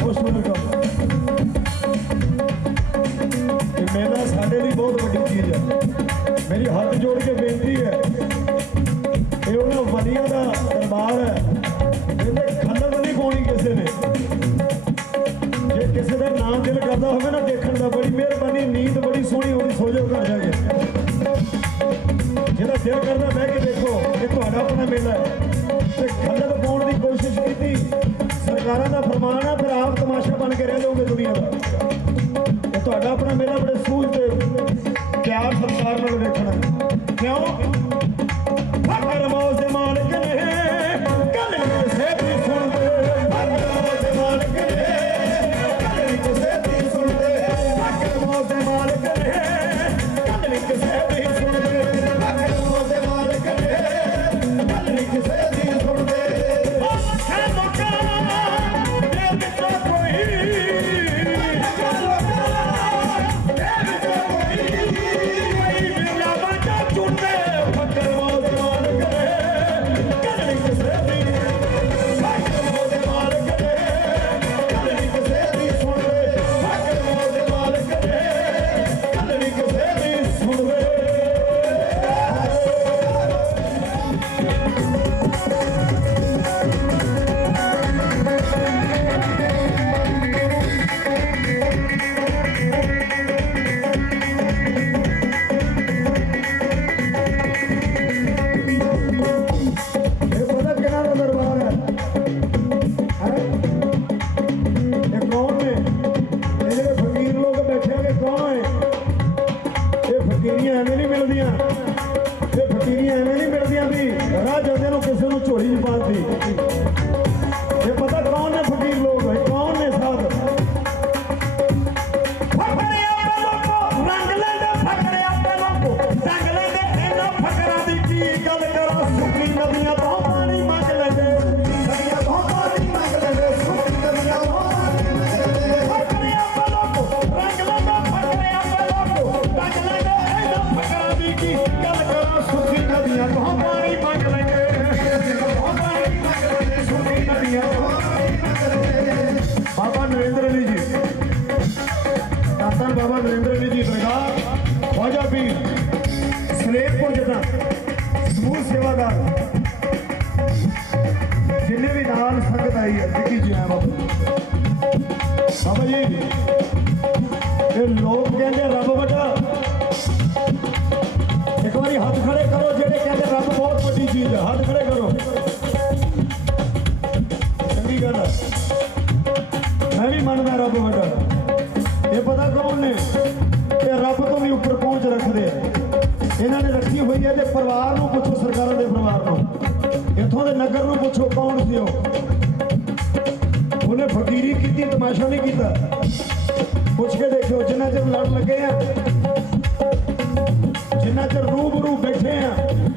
ਖੁਸ਼ ਵੈਲਕਮ ਇਹ ਮੇਲਾ ਸਾਡੇ ਲਈ ਬਹੁਤ ਵੱਡੀ ਚੀਜ਼ ਹੈ ਮੇਰੀ ਹੱਥ ਜੋੜ ਕੇ ਆਪਣਾ ਮੇਰਾ ਬੜੇ ਸੂਝ ਤੇ ਪਿਆਰ ਸੰਸਾਰ ਨਾਲ ਵੇਖਣਾ ਕਿਉਂ? ਇਹ ਲੋਕ ਕਹਿੰਦੇ ਰੱਬ ਵੱਡਾ। ਇੱਕ ਵਾਰੀ ਹੱਥ ਖੜੇ ਕਰੋ, ਜਿਹੜੇ ਕਹਿੰਦੇ ਰੱਬ ਬਹੁਤ ਵੱਡੀ ਚੀਜ਼ ਹੈ, ਹੱਥ ਖੜੇ ਕਰੋ। ਚੰਗੀ ਗੱਲ ਹੈ। ਮੈਂ ਵੀ ਮੰਨਦਾ ਰੱਬ ਵੱਡਾ। ਇਹ ਪਤਾ ਕੌਣ ਨੇ? ਇਹ ਰੱਬ ਤੋਂ ਵੀ ਉੱਪਰ ਪਹੁੰਚ ਰੱਖਦੇ ਆ। ਇਹਨਾਂ ਨੇ ਰੱਖੀ ਹੋਈ ਹੈ ਤੇ ਪਰਿਵਾਰ ਨੂੰ ਪੁੱਛੋ, ਸਰਕਾਰਾਂ ਦੇ ਪਰਿਵਾਰ ਨੂੰ। ਇੱਥੋਂ ਦੇ ਨਗਰ ਨੂੰ ਪੁੱਛੋ, ਕੌਣ ਸੀ ਉਹ? ਤਮਾਸ਼ਾ ਨਹੀਂ ਕੀਤਾ। ਪੁੱਛ ਕੇ ਦੇਖਿਓ ਜਿੰਨਾ ਚਿਰ ਲੜ ਲੱਗੇ ਆ, ਜਿੰਨਾ ਚਿਰ ਰੂਬਰੂ ਬੈਠੇ ਆ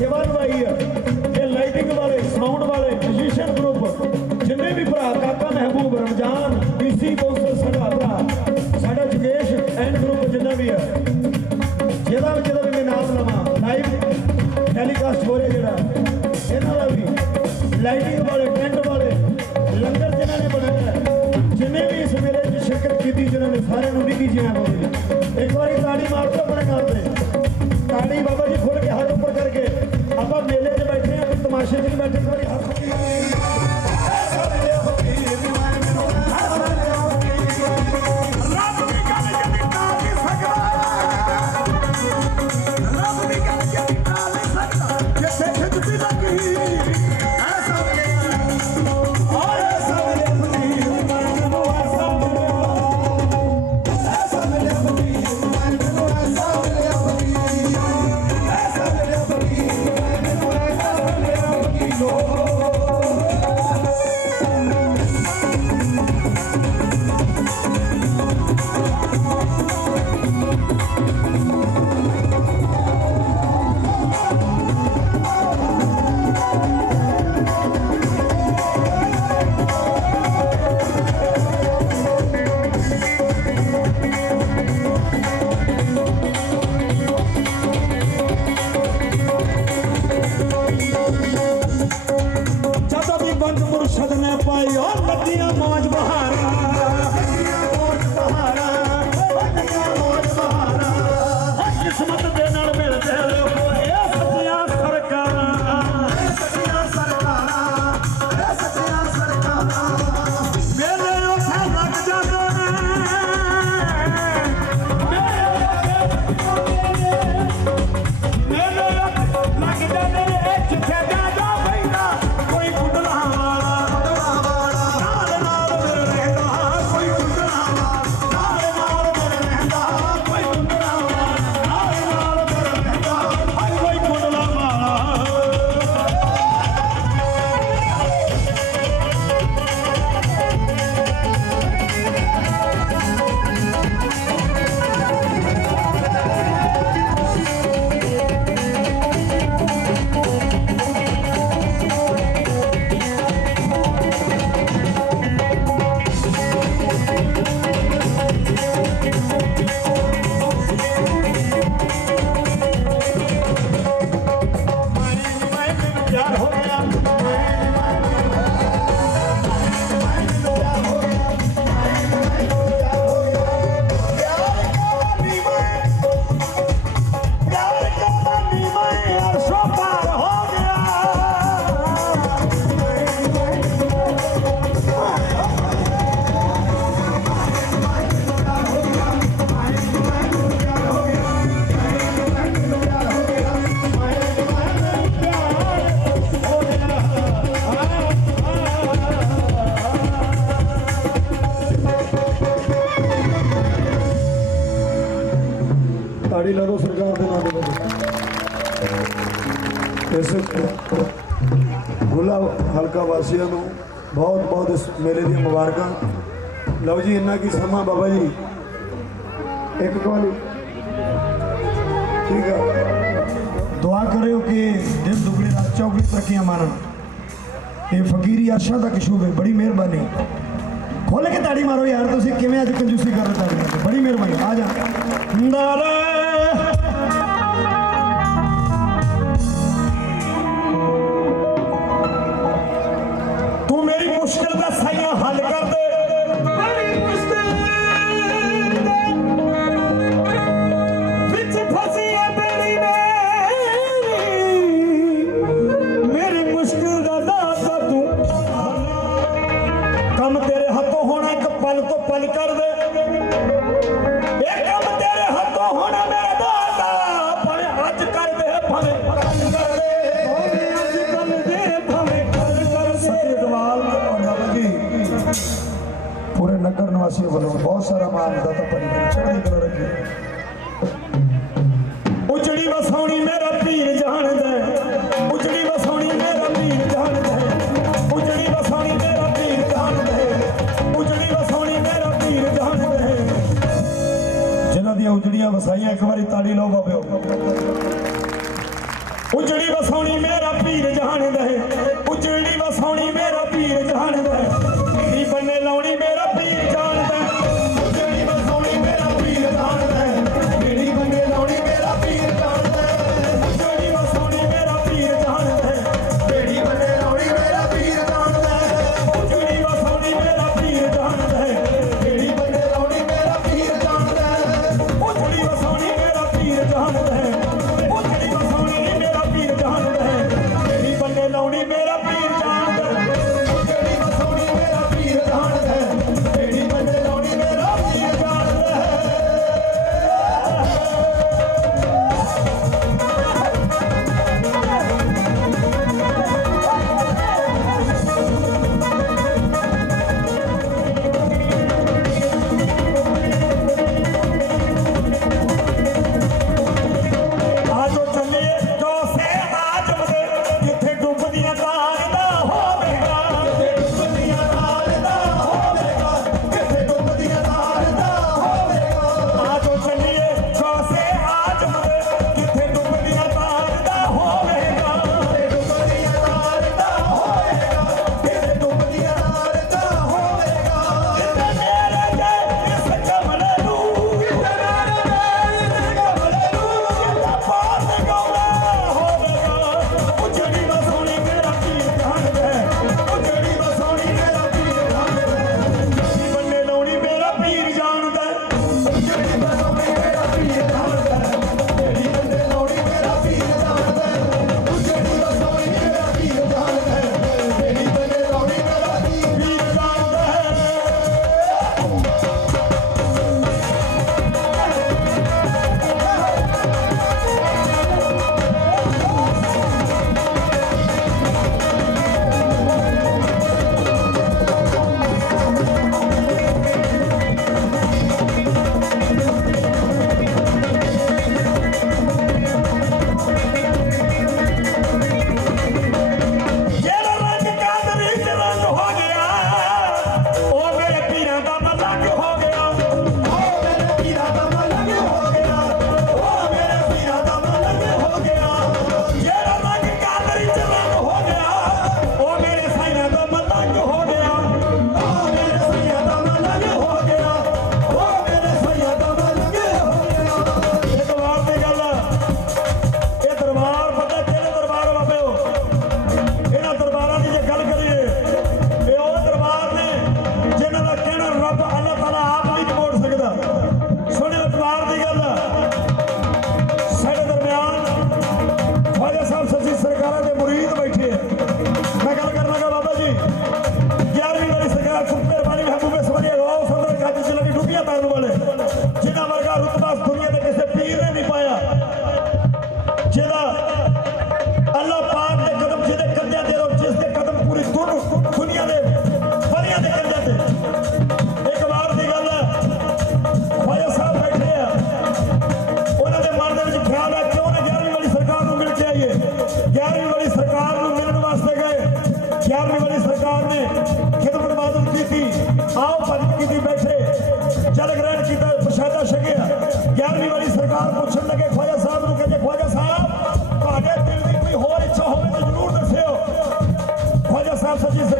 ਸੇਵਾ ਨਿਭਾਈ ਹੈ ਇਹ ਲਾਈਟਿੰਗ ਵਾਲੇ ਸਾਊਂਡ ਵਾਲੇ ਮਿਊਜ਼ੀਸ਼ੀਅਨ ਗਰੁੱਪ ਜਿੰਨੇ ਵੀ ਭਰਾ, ਕਾਕਾ ਮਹਿਬੂਬ, ਰਮਜ਼ਾਨ ਡੀਸੀ ਕੌਂਸਲ ਸਾਡਾ ਭਰਾ, ਸਾਡਾ ਜਗੇਸ਼ ਐਂਡ ਗਰੁੱਪ ਜਿੰਨਾ ਵੀ ਹੈ ਜਿਹਦਾ ਵੀ ਜਿਹਦਾ ਵੀ ਮੈਂ ਨਾਮ ਲਵਾਂ ਲਾਈਵ ਟੈਲੀਕਾਸਟ ਹੋ ਰਿਹਾ ਜਿਹੜਾ, ਇਹਨਾਂ ਦਾ ਵੀ ਲਾਈਟਿੰਗ ਵਾਲੇ ਟੈਂਟ ਵਾਲੇ, ਲੰਗਰ ਜਿਨ੍ਹਾਂ ਨੇ ਬਣਾਇਆ, ਜਿੰਨੇ ਵੀ ਇਸ ਮੇਲੇ 'ਚ ਸ਼ਿਰਕਤ ਕੀਤੀ, ਜਿਨ੍ਹਾਂ ਨੇ ਸਾਰਿਆਂ ਨੂੰ ਨਿੱਕੀ ਜਿਹਾ ਬੋਲੀ 谢谢你们 banyak. ਵਾਸੀਆਂ ਨੂੰ ਬਹੁਤ ਬਹੁਤ ਇਸ ਮੇਲੇ ਦੀਆਂ ਮੁਬਾਰਕਾਂ। ਲਓ ਜੀ, ਇੰਨਾ ਕੀ ਸਮਾਂ ਬਾਬਾ ਜੀ। ਇੱਕ ਕੋਲ ਠੀਕ ਆ। ਦੁਆ ਕਰਿਓ ਕਿ ਦਿਨ ਦੁਗਲੇ ਰਾਤ ਚੌਗਲੇ ਤਰੱਕੀਆਂ ਮਾਰਨ। ਇਹ ਫਕੀਰੀ ਅਰਸ਼ਾ ਦਾ ਕਿਸ਼ੂਬ ਹੈ, ਬੜੀ ਮਿਹਰਬਾਨੀ। ਖੋਲ ਕੇ ਤਾੜੀ ਮਾਰੋ ਯਾਰ, ਤੁਸੀਂ ਕਿਵੇਂ ਅੱਜ ਕੰਜੂਸੀ ਕਰ ਰਹੇ ਤਾੜੀ ਬੜੀ ਮਿਹਰਬਾਨੀ। ਆ ਜਾ। ਨਾਰਾ मुश्किल का सही हल कर ਵਾਸੀਆਂ ਵੱਲੋਂ ਬਹੁਤ ਸਾਰਾ ਮਾਣ ਦਾਤਾ ਪਰਿਵਾਰ ਚੜ੍ਹਦੀ ਕਲਾ ਰੱਖੀ। ਉਜੜੀ ਵਸਾਉਣੀ ਮੇਰਾ ਵਸਾਉਣੀ ਮੇਰਾ ਪੀਰ ਜਾਣਦਾ ਵਸਾਉਣੀ ਮੇਰਾ ਪੀਰ ਜਾਣਦਾ ਉਜੜੀ ਦੀਆਂ ਉਜੜੀਆਂ ਵਸਾਈਆਂ, ਇੱਕ ਵਾਰੀ ਤਾੜੀ ਲਾਓ ਬਾਬਿਓ। ਉਜੜੀ ਵਸਾਉਣੀ ਮੇਰਾ ਪੀਰ ਜਾਣਦਾ ਉਜੜੀ ਵਸਾਉਣੀ ਮੇਰਾ ਪੀਰ ਜਾਣਦਾ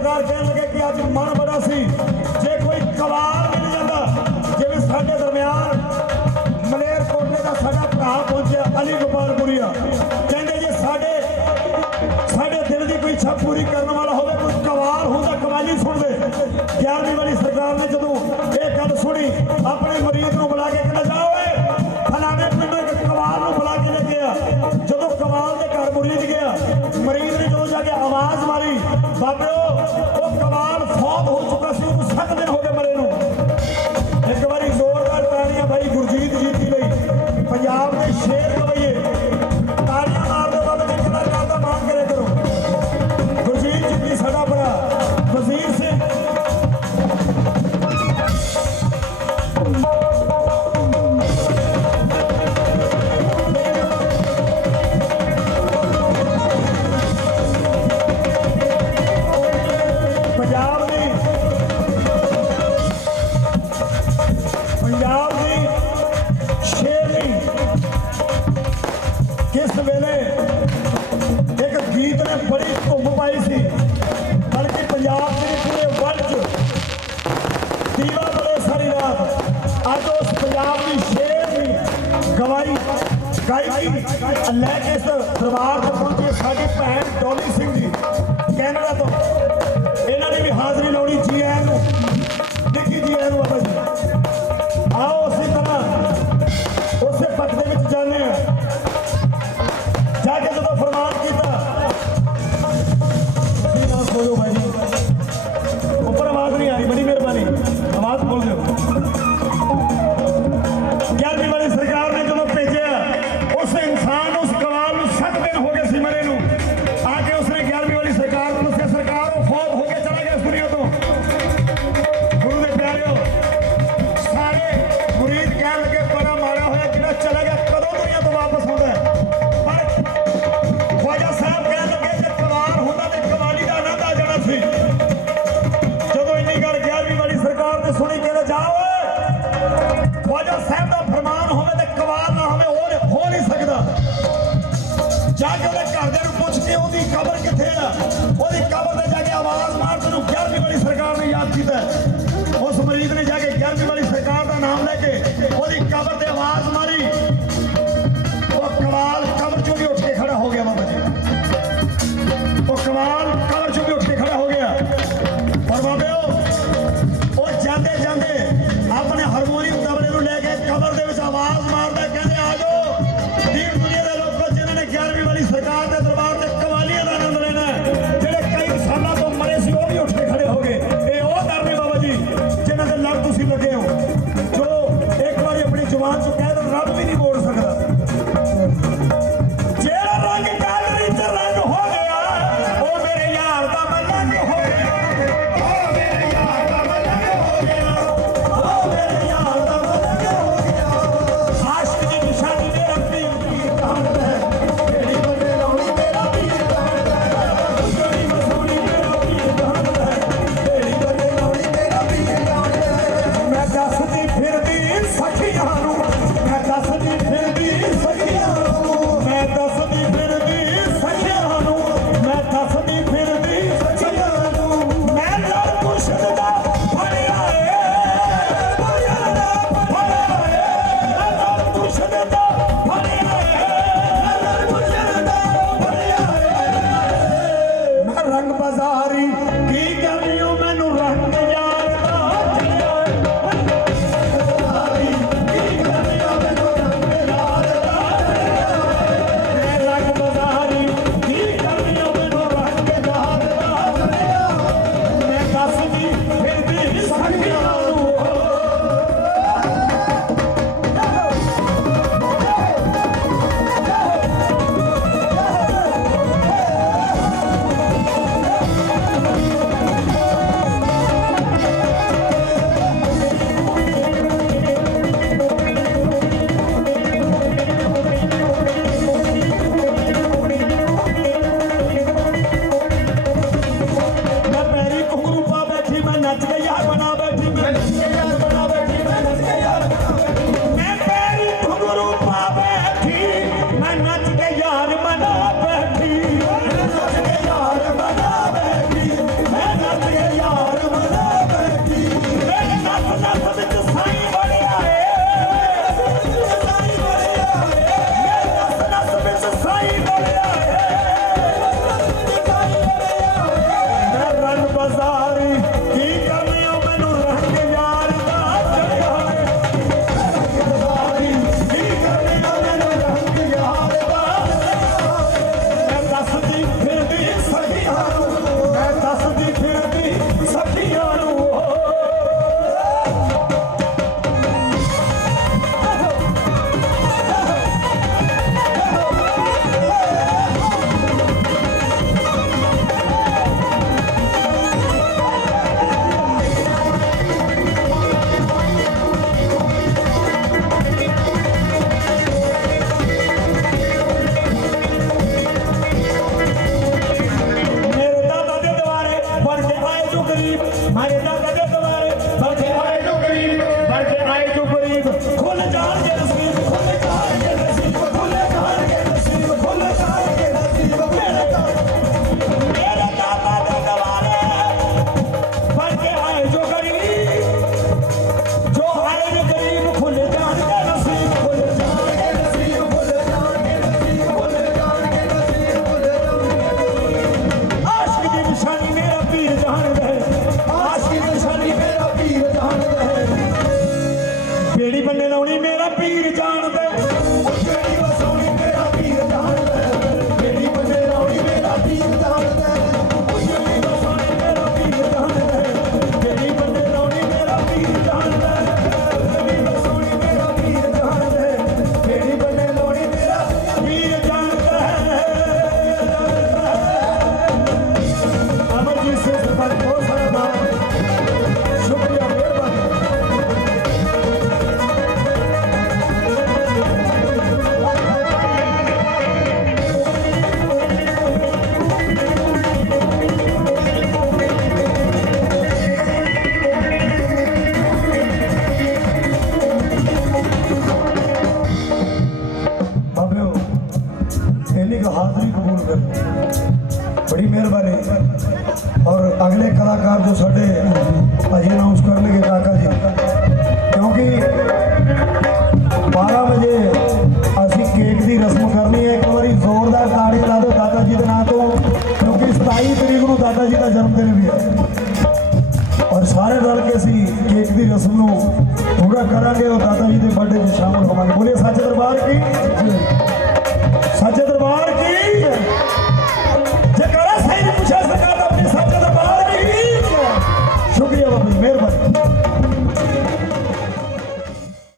ਸਰਦਾਰ ਕਹਿਣ ਲੱਗੇ ਕਿ ਅੱਜ ਮਨ ਬੜਾ ਸੀ। ਜੇ ਕੋਈ ਕਵਾਲ ਲੈ ਇਸ ਦਰਬਾਰ ਤੋਂ ਪਹੁੰਚੇ ਸਾਡੇ ਭੈਣ ਡੋਲੀ ਸਿੰਘ ਜੀ, ਕੈਨੇਡਾ ਤੋਂ। ਇਹਨਾਂ ਨੇ ਵੀ ਹਾਜ਼ਰੀ ਲਾਉਣੀ ਜੀ ਐਮ